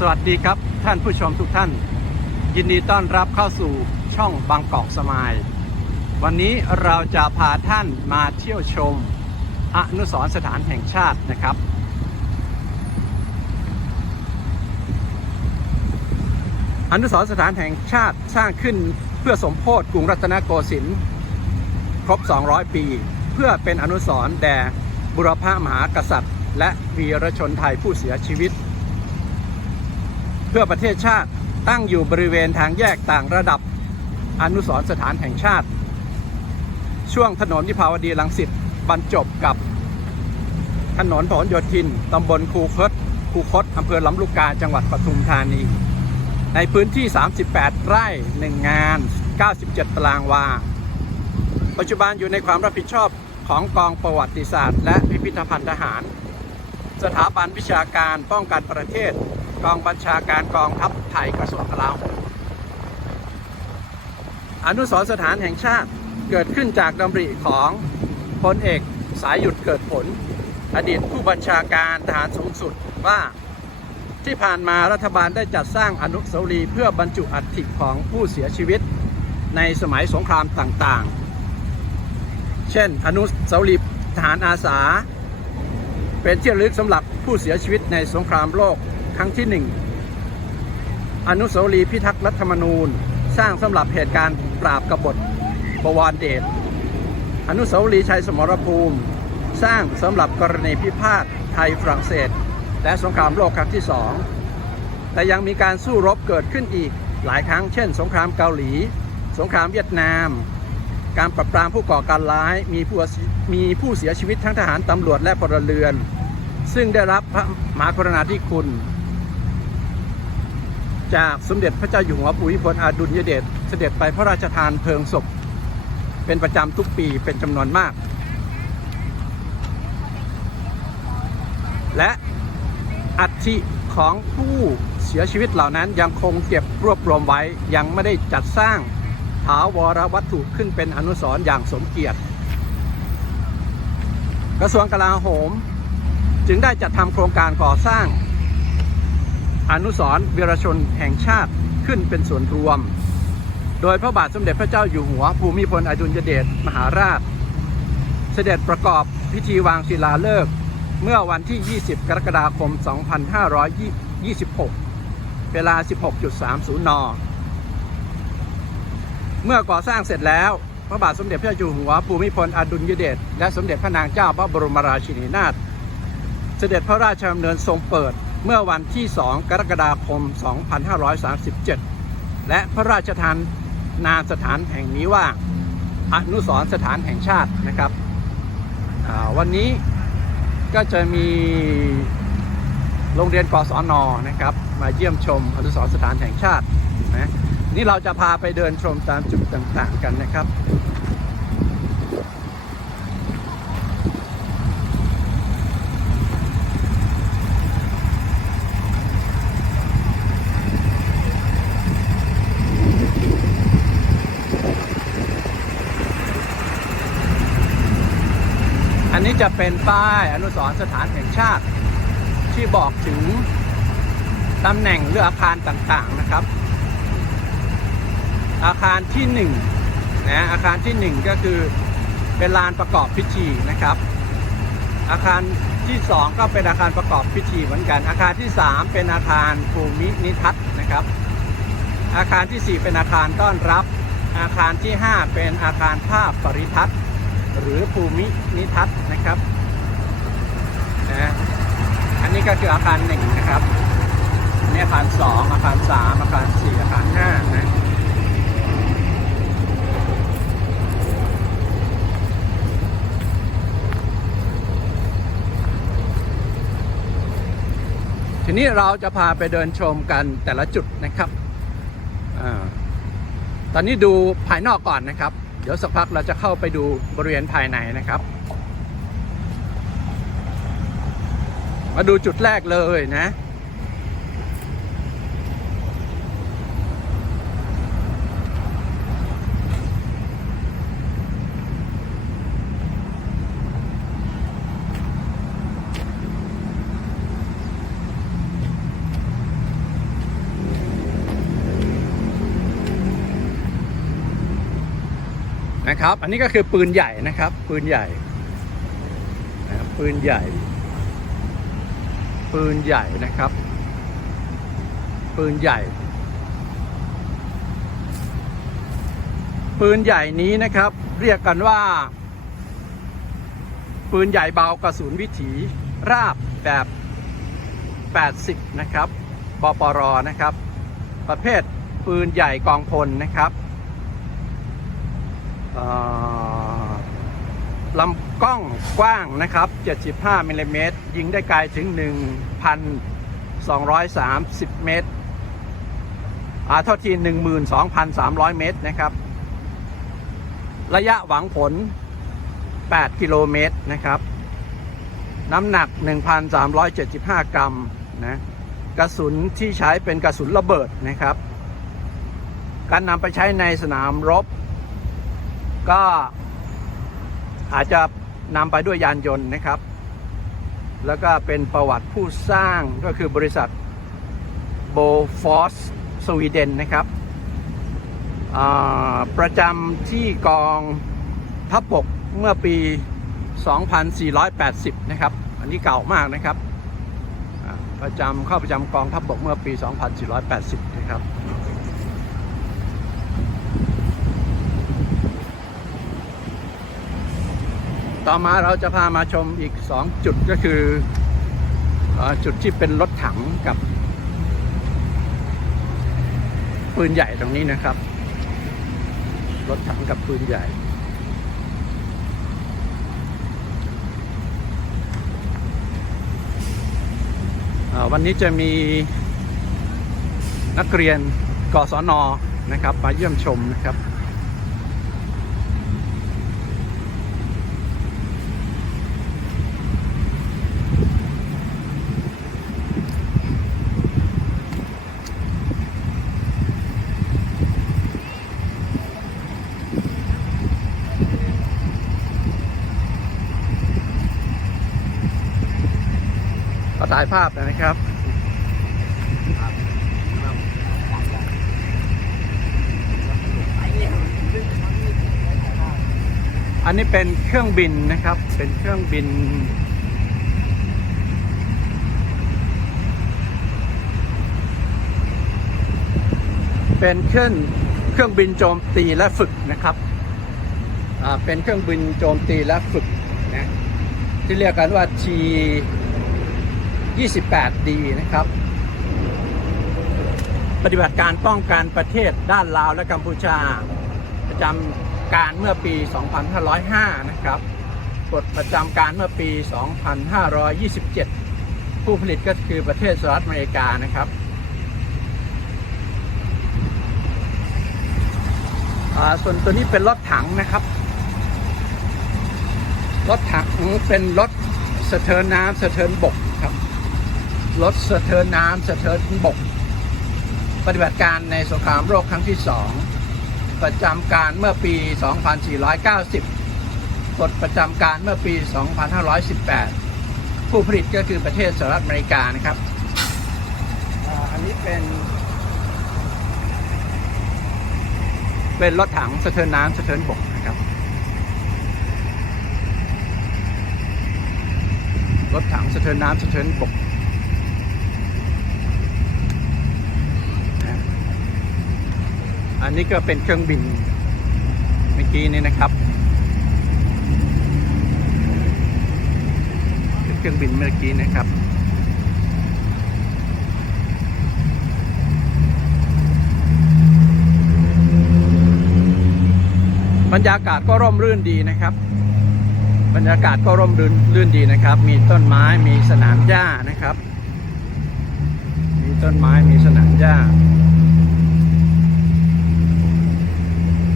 สวัสดีครับท่านผู้ชมทุกท่าน ยินดีต้อนรับเข้าสู่ช่องบางกอกสมาย วันนี้เราจะพาท่านมาเที่ยวชม อนุสรสถานแห่งชาตินะครับ อนุสรสถานแห่งชาติสร้างขึ้นเพื่อสมโพธิกรุงรัตนโกสินทร์ครบ 200 ปี เพื่อเป็นอนุสรณ์แด่บุรพมหากษัตริย์ และวีรชนไทยผู้เสียชีวิต พื่อประเทศชาติตั้งอยู่บริเวณทางแยกต่างระดับอนุสรสถานแห่งชาติ ช่วงถนนวิภาวดีรังสิตบรรจบกับถนนพหลโยธินตำบลคูคตคูคตอำเภอลำลูกกาจังหวัดปทุมธานี ในพื้นที่ 38 ไร่ 1 งาน 97 ตารางวา ปัจจุบันอยู่ในความรับผิดชอบของกองประวัติศาสตร์ และพิพิธภัณฑ์ทหาร สถาบันวิชาการป้องกันประเทศ กองบัญชาการกองทัพไทยกระทรวงกลาโหมอนุสรสถานแห่งชาติเกิดขึ้นจากดำริของพลเอกสายหยุดเกิดผล อดีตผู้บัญชาการทหารสูงสุดว่าที่ผ่านมารัฐบาลได้จัดสร้างอนุสาวรีย์เพื่อบรรจุอัฐิของผู้เสียชีวิตในสมัยสงครามต่างๆ เช่น อนุสาวรีย์ทหารอาสา เป็นที่ระลึกสำหรับผู้เสียชีวิตในสงครามโลกครั้งที่หนึ่งอนุสาวรีย์พิทักษ์รัฐธรรมนูญ สร้างสำหรับเหตุการณ์ปราบกบฏบวรเดชอนุสาวรีย์ชัยสมรภูมิ สร้างสำหรับกรณีพิพาทไทยฝรั่งเศส และสงครามโลกครั้งที่สองแต่ยังมีการสู้รบเกิดขึ้นอีกหลายครั้งเช่น สงครามเกาหลี สงครามเวียดนาม การปราบปรามผู้ก่อการร้ายมีผู้มีผู้เสียชีวิตทั้งทหารตำรวจและพลเรือน ซึ่งได้รับพระมหากรุณาธิคุณ จากสมเด็จพระเจ้าอยู่หัวภูมิพลอดุลยเดชเสด็จไปพระราชทานเพลิงศพ เป็นประจำทุกปีเป็นจำนวนมาก และอัฐิของผู้เสียชีวิตเหล่านั้นยังคงเก็บรวบรวมไว้ยังไม่ได้จัดสร้าง ถาวรวัตถุขึ้นเป็นอนุสรณ์อย่างสมเกียรติ กระทรวงกลาโหม จึงได้จัดทำโครงการก่อสร้าง อนุสรณ์วีรชนแห่งชาติขึ้นเป็นส่วนรวม โดยพระบาทสมเด็จพระเจ้าอยู่หัว ภูมิพลอดุลยเดชมหาราช เสด็จประกอบพิธีวางศิลาฤกษ์เมื่อวันที่ 20 กรกฎาคม 2526 เวลา 16.30 น เมื่อก่อสร้างเสร็จแล้ว พระบาทสมเด็จพระเจ้าอยู่หัวภูมิพลอดุลยเดชและสมเด็จพระนางเจ้าพระบรมราชินีนาถเสด็จพระราชดำเนินทรงเปิดเมื่อวันที่ 2 กรกฎาคม 2537 และพระราชทานนามสถานแห่งนี้ว่าอนุสรสถานแห่งชาตินะครับ วันนี้ก็จะมีโรงเรียนกศนนะครับ มาเยี่ยมชมอนุสรสถานแห่งชาตินะ นี่เราจะพาไปเดินชมตามจุดต่างๆกันนะครับ อันนี้จะเป็นป้ายอนุสรณ์สถานแห่งชาติที่บอกถึงตำแหน่งหรืออาคารต่างๆนะครับ อาคารที่หนึ่งนะอาคารที่หนึ่งก็คือเป็นลานประกอบพิธีนะครับ อาคารที่สองก็เป็นอาคารประกอบพิธีเหมือนกัน อาคารที่สามเป็นอาคารภูมินิทัศน์นะครับ อาคารที่สี่เป็นอาคารต้อนรับ อาคารที่ห้าเป็นอาคารภาพปริทัศน์ หรือภูมินิทัศน์นะครับนะอันนี้ก็คืออาคารหนึ่งนะครับนนี้อาคารสองอาคารสามอาคารสี่อาคารห้านะ ทีนี้เราจะพาไปเดินชมกันแต่ละจุดนะครับอาตอนนี้ดูภายนอกก่อนนะครับ เดี๋ยวสักพักเราจะเข้าไปดูบริเวณภายในนะครับ มาดูจุดแรกเลยนะ นะครับ อันนี้ก็คือปืนใหญ่นะครับ ปืนใหญ่นะปืนใหญ่ ปืนใหญ่นะครับ ปืนใหญ่ ปืนใหญ่นี้นะครับ เรียกกันว่า ปืนใหญ่เบากระสุนวิถีราบแบบ 80 นะครับปปรนะครับ ประเภทปืนใหญ่กองพลนะครับ ลำกล้องกว้างนะครับ 75มิลลิเมตรยิงได้ไกลถึง 1,230 เมตรอาเท่าที12,300 เมตรนะครับ ระยะหวังผล 8 กิโลเมตรนะครับ น้ำหนัก 1,375 กรัมนะกระสุนที่ใช้เป็นกระสุนระเบิดนะครับ การนำไปใช้ในสนามรบ ก็อาจจะนำไปด้วยยานยนต์นะครับ แล้วก็เป็นประวัติผู้สร้างก็คือบริษัทโบฟอสสวีเดนนะครับประจำที่กองทัพบกเมื่อปี 2480 นะครับ อันนี้เก่ามากนะครับ ประจำเข้าประจำกองทัพบกเมื่อปี 2480 นะครับ ต่อมาเราจะพามาชมอีก 2 จุดก็คืออจุดที่เป็นรถถังกับปืนใหญ่ตรงนี้นะครับ รถถังกับปืนใหญ่ วันนี้จะมีนักเรียนกศนนะครับ มาเยี่ยมชมนะครับ ก็ถ่ายภาพนะครับ อันนี้เป็นเครื่องบินนะครับ เป็นเครื่องบิน เป็นเครื่องเครื่องบินโจมตีและฝึกนะครับอ่าเป็นเครื่องบินโจมตีและฝึกนะที่เรียกกันว่า T 28D นะครับ ปฏิบัติการป้องกันประเทศด้านลาวและกัมพูชา ประจำการเมื่อปี 2505 นะครับกฎประจำการเมื่อปี 2527 ผู้ผลิตก็คือประเทศสหรัฐอเมริกานะครับส่วนตัวนี้เป็นรถถังนะครับ รถถังเป็นรถสะเทินน้ำสะเทินบก รถสะเทินน้ำสะเทินบก ปฏิบัติการในสงครามโลกครั้งที่สองประจำการเมื่อปี 2490กฎประจำการเมื่อปี 2518 ผู้ผลิตก็คือประเทศสหรัฐอเมริกานะครับอันนี้เป็น เป็นรถถังสะเทินน้ำสะเทินบกนะครับรถถังสะเทินน้ำสะเทินบกนะ อันนี้ก็เป็นเครื่องบินเมื่อกี้นี้นะครับเป็นเครื่องบินเมื่อกี้นะครับบรรยากาศก็ร่มรื่นดีนะครับ บรรยากาศก็ร่มรื่นรื่นดีนะครับ มีต้นไม้ มีสนามหญ้านะครับ มีต้นไม้ มีสนามหญ้า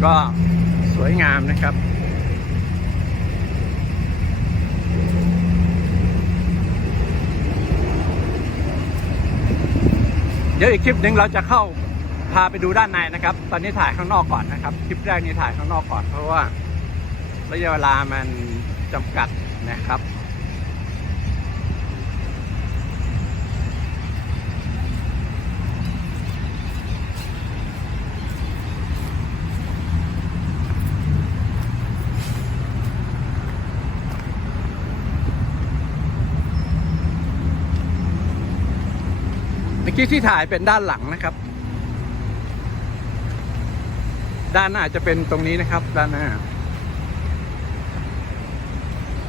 ก็สวยงามนะครับ เดี๋ยวอีกคลิปหนึ่งเราจะเข้าพาไปดูด้านในนะครับ ตอนนี้ถ่ายข้างนอกก่อนนะครับ คลิปแรกนี้ถ่ายข้างนอกก่อนเพราะว่าระยะเวลามันจำกัดนะครับ ที่ที่ถ่ายเป็นด้านหลังนะครับ ด้านหน้าจะเป็นตรงนี้นะครับ ด้านหน้า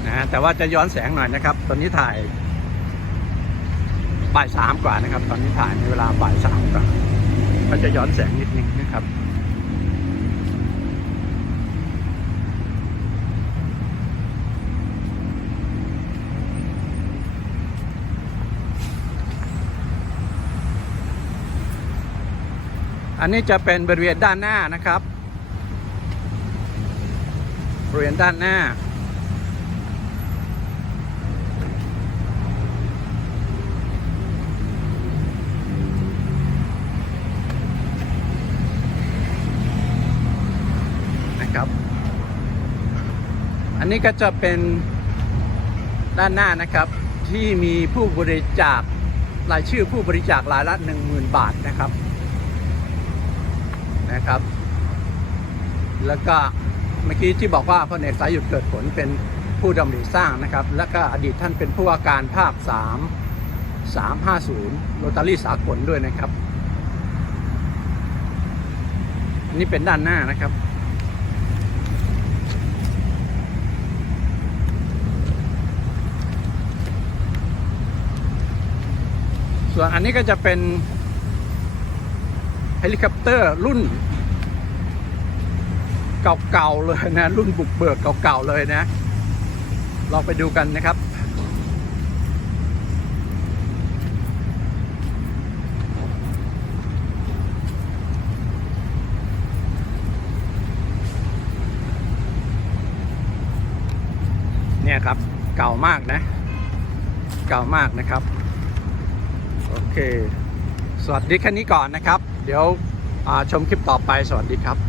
นะฮะแต่ว่าจะย้อนแสงหน่อยนะครับ ตอนนี้ถ่ายบ่ายสามกว่านะครับ ตอนนี้ถ่ายในเวลาบ่ายสามกว่าก็จะย้อนแสงนิดนึงนะครับ อันนี้จะเป็นบริเวณด้านหน้านะครับ บริเวณด้านหน้า นะครับ อันนี้ก็จะเป็นด้านหน้านะครับที่มีผู้บริจาครายชื่อผู้บริจาครายละ 10,000 บาทนะครับ นะครับ แล้วก็เมื่อกี้ที่บอกว่าพลเอกสายหยุดเกิดผลเป็นผู้ดำริสร้างนะครับ แล้วก็อดีตท่านเป็นผู้ว่าการภาค 3 350โรตารี่สากลด้วยนะครับอันนี่เป็นด้านหน้านะครับส่วนอันนี้ก็จะเป็น เฮลิคอปเตอร์รุ่นเก่าๆเลยนะ รุ่นบุกเบิกเก่าๆเลยนะลองไปดูกันนะครับเนี่ยครับเก่ามากนะ เก่ามากนะครับ โอเค สวัสดีแค่นี้ก่อนนะครับ เดี๋ยวชมคลิปต่อไปสวัสดีครับ